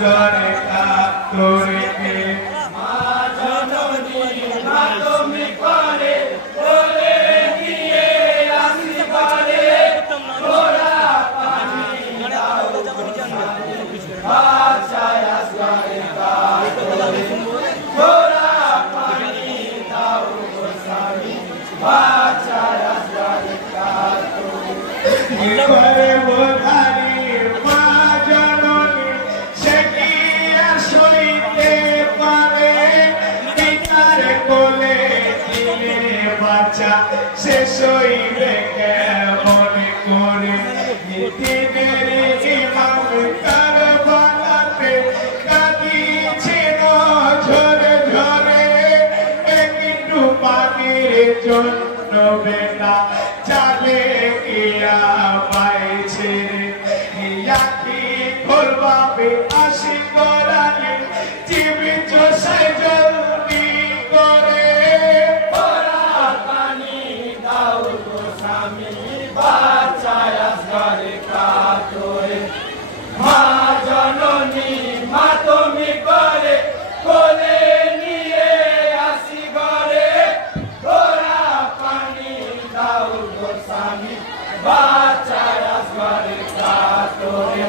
God. জন্য বেলা চলে গিয়া পাইছে। ইয়াকি খুলবাবে আশি করালে জীবিত সাইজা করে।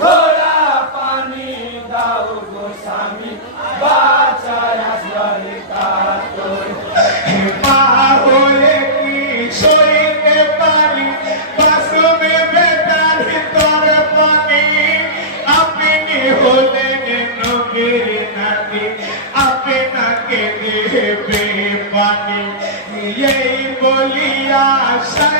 ঘোড়া পানি দাও গোস্বামী বাঁচায় আসলে কাতরে মা হয়ে কি সইতে পারি? বাসবে বেতার তরে বলিয়া সাই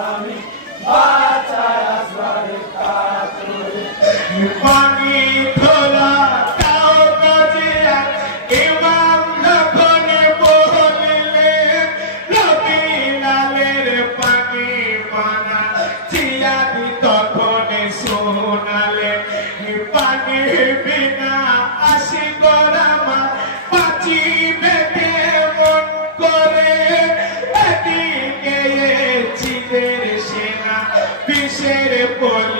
স্বামী neighborhood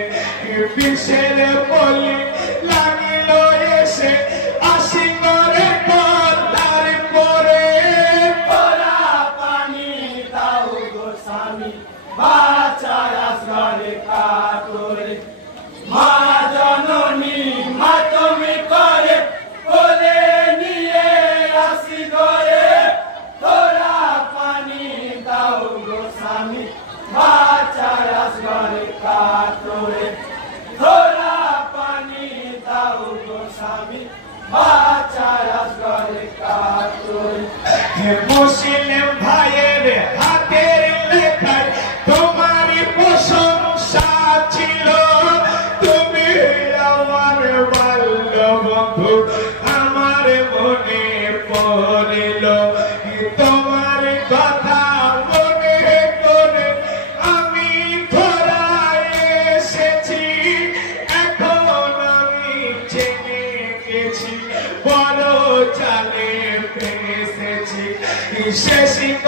বিষের বলি লাগিল এসে success in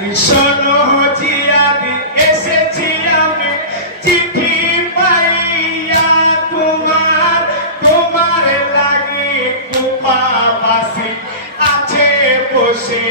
শোনো জি আমি এসেছি আমি চিঠি পাইয়া তোমার তোমার লাগি কুপাবাসী আছে বসে